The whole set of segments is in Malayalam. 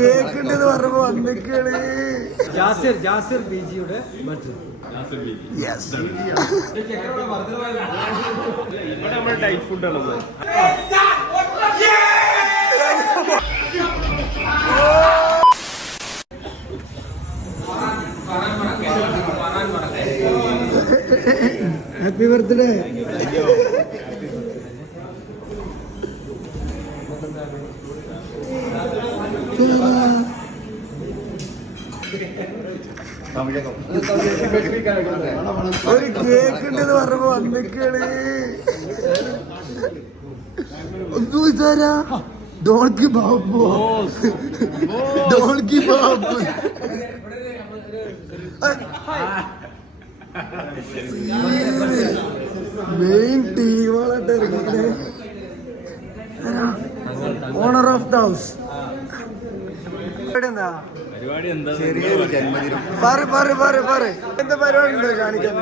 കേക്ക് ഉണ്ടെന്ന് പറഞ്ഞപ്പോ വന്നിക്കാണ്. ജാസിർ ബിജിയുടെ ബർത്ത്ഡേ. നമ്മുടെ ഡയറ്റ് ഫുഡ് ആണത്. Happy birthday. ഒരു കേക്ക് ഉണ്ടെന്ന് പറഞ്ഞപ്പോ വന്നിക്കാണ്. ഡോൾക്കി ബാബു ഡോൾക്കി ബാബു മെയിൻ ടീമുകളായിട്ട് ഇറങ്ങിയിട്ട് ഓണർ ഓഫ് ദ ഹൗസ്. എന്താ എന്താ പരിപാടി ഉണ്ടോ കാണിക്കാൻ?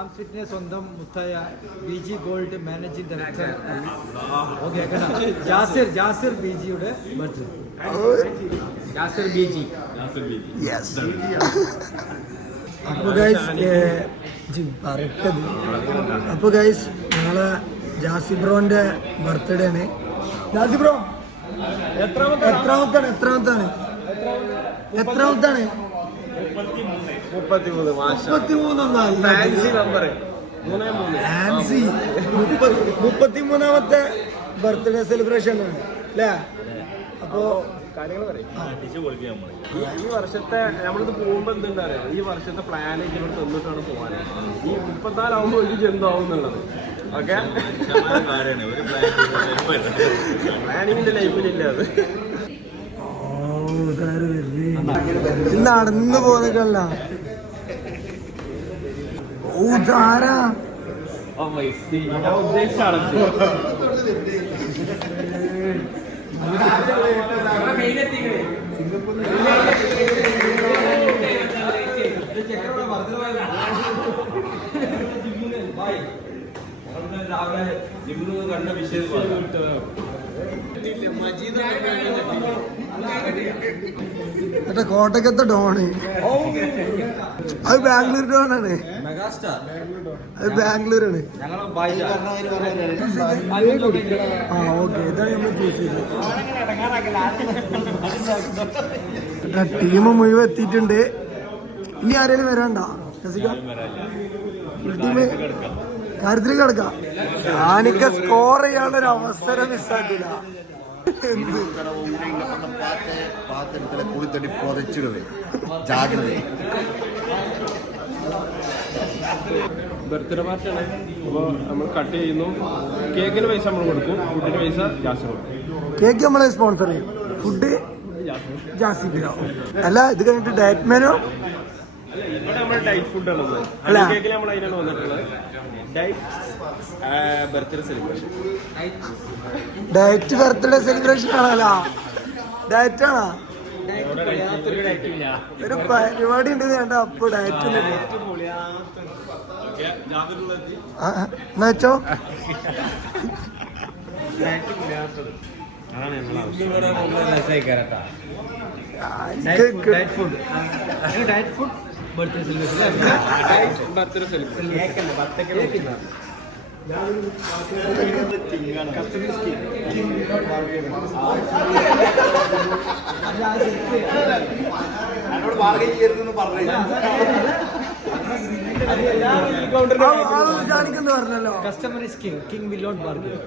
ആംഫിറ്റിന്റെ സ്വന്തം മുത്തായ BG Gold managing director Jasir ബിജിയുടെ ബർത്ത്ഡേ. ജാസിർ ബിജി. അപ്പൊ ഗൈസ് ഞങ്ങളെ ജാസി ബ്രോന്റെ ബർത്ത്ഡേ ആണ്. ജാസി ബ്രോ എത്രാമത്താണ്? 33ാമത്തെ ബർത്ത്ഡേ സെലിബ്രേഷൻ ആണ് അല്ലേ? അപ്പോ കാര്യങ്ങൾ പറയും. ഈ വർഷത്തെ നമ്മളിത് പോകുമ്പോ എന്താ പറയാ, ഈ വർഷത്തെ പ്ലാൻ ഇവിടെ തന്നിട്ടാണ് പോകാൻ. ഈ 34 ആവുമ്പോ എനിക്ക് എന്താവും എന്നുള്ളത് ഓക്കെ പ്ലാനിങ്ങിന്റെ ലൈഫിലില്ല. അത് നടന്നു പോന്നല്ല. ഓ ധാരാ ഉദ്ദേശിച്ചാണ് കണ്ട വിഷയം. കോട്ടക്കത്തെ ഡോണ് അത് ബാംഗ്ലൂർ ഡോണാണ്. അത് ബാംഗ്ലൂരാണ്. ആ ഓക്കെ ഇതാണ് നമ്മൾ ചൂസ് ചെയ്തത്. ടീം മുഴുവൻ എത്തിയിട്ടുണ്ട്. ഇനി ആരെങ്കിലും വരാണ്ട ടീമ് കാര്യത്തിൽ കിടക്കാം. ഞാനിക്ക സ്കോർ ചെയ്യാനുള്ളൊരു അവസരം മിസ്സാക്കില്ല. ബർത്ത്ഡേ പാർട്ടിയാണ്. അപ്പോൾ നമ്മൾ കട്ട് ചെയ്യുന്നു. കേക്കിന് പൈസ നമ്മൾ കൊടുക്കും, ഫുഡിന് പൈസ ജാസി കൊടുക്കും. കേക്ക് നമ്മളെ സ്പോൺസർ ചെയ്യും, ഫുഡ് ജാസി ബ്രോ. അല്ല ഇത് കഴിഞ്ഞിട്ട് ഡയറ്റ് മെനു ഇവിടെ നമ്മൾ ഡയറ്റ് ഫുഡാണുള്ളത്. കേക്കിൽ നമ്മൾ അതിനാണ് വന്നിട്ടുള്ളത്. Birthday celebration. Diet birthday celebration ആണല്ലോ. ഡയറ്റ് ആണോ? ഒരു പരിപാടി ഉണ്ട് വേണ്ട. അപ്പൊ ഡയറ്റ് എന്നുവെച്ചോ പറഞ്ഞല്ലോ. Customer is king will not bargain.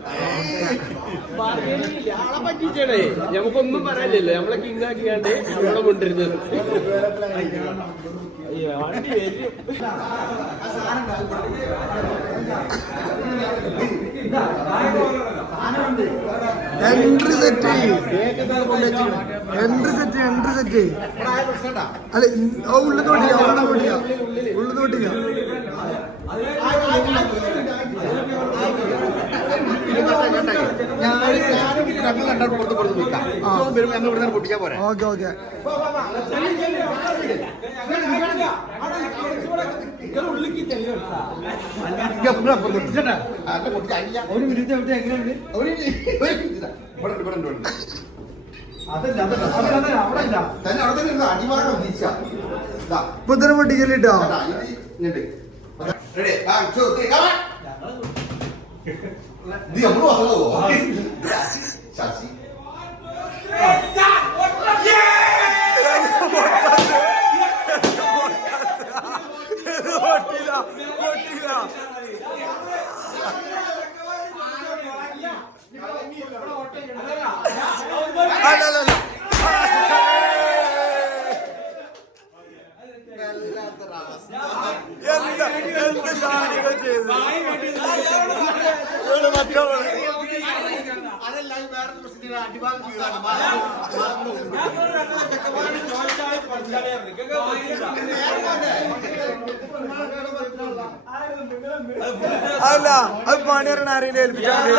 ആളെ പറ്റിച്ചേ നമുക്കൊന്നും പറയാനില്ലല്ലോ. നമ്മളെ കിങ് ആക്കിയാണ്ട് നമ്മളെ കൊണ്ടിരുന്നത് വണ്ടി വരും. എൻട്രി സെറ്റ് അല്ല ഉള്ളു തോട്ടിക്ക ഓക്കെ ഓക്കെ. ഒരു മിനിറ്റ് എങ്ങനെയുണ്ട്? ഇപ്പൊ തന്നെ പൊട്ടിക്കല്ലിട്ടോ അല്ല അത് പണിയറിന് ആരെയും ഏൽപ്പിച്ചാൽ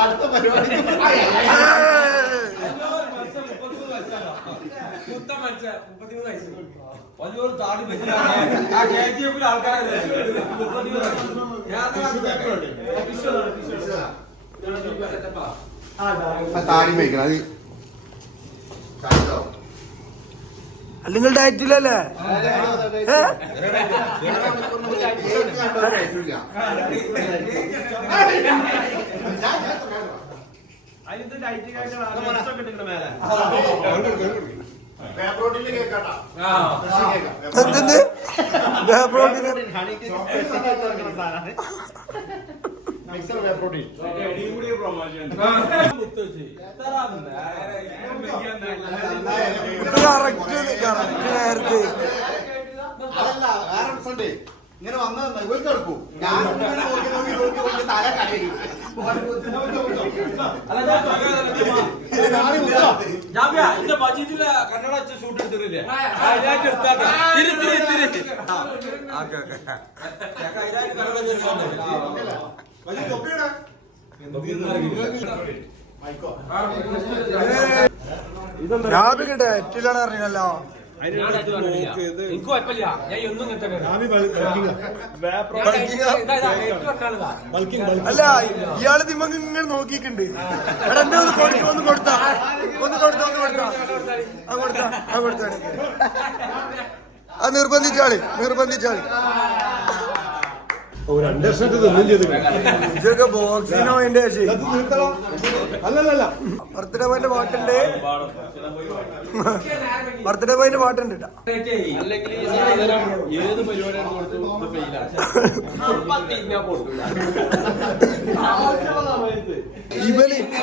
അടുത്ത പരിപാടി താടി വയ്ക്കണം അത് അല്ലെങ്കിൽ ഡയറ്റിലല്ലേ ഇങ്ങനെ വന്ന എടുക്കൂ ഞാൻ തല കരയും കന്നഡ ഷൂട്ട് എടുത്തിട്ടില്ലേ രാവിലെ ഡയറ്റിലാണ് അറിഞ്ഞല്ലോ എനിക്ക് കുഴപ്പമില്ല ഞാൻ ഒന്നും അല്ല ഇയാള് തിമ്മക്ക് ഇങ്ങനെ നോക്കിയിട്ടുണ്ട് എടാ എന്നെ ഒന്ന് കൊടുത്താ ആ നിർബന്ധിച്ചാളി ഇതൊക്കെ ബോക്സിനോ അതിന്റെ ബർത്ത്ഡേ പോയിന്റ് പാട്ടുണ്ട് അല്ലെങ്കിൽ ഈ സാധനം ഏത് പരിപാടിയാണ്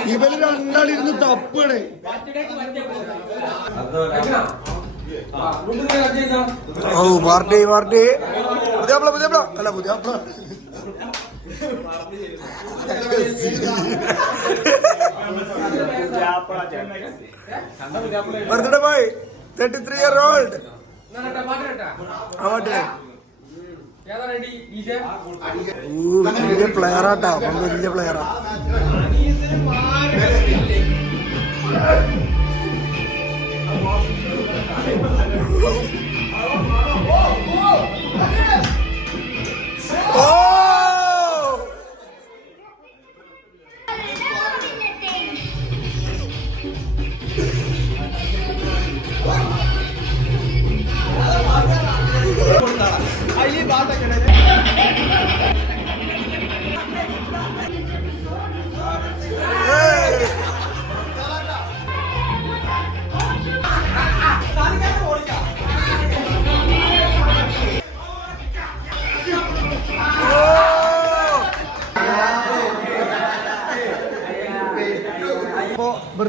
ഇവര് രണ്ടാളിരുന്ന് തപ്പാണ് ഓ പാർട്ടി പുതിയാപ്പിള അല്ല പുതിയാപ്പിള ബർത്ത്ഡേ ബോയ് 33 year old വലിയ പ്ലെയറാട്ടാ വലിയ പ്ലെയറാ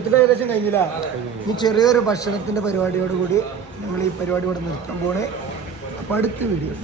എടുത്തിട്ട് ഏകദേശം കഴിഞ്ഞില്ല. ഈ ചെറിയൊരു ഭക്ഷണത്തിന്റെ പരിപാടിയോട് കൂടി ഞങ്ങൾ ഈ പരിപാടി ഇവിടെ നിർത്താൻ പോണേ. അപ്പൊ അടുത്ത വീഡിയോ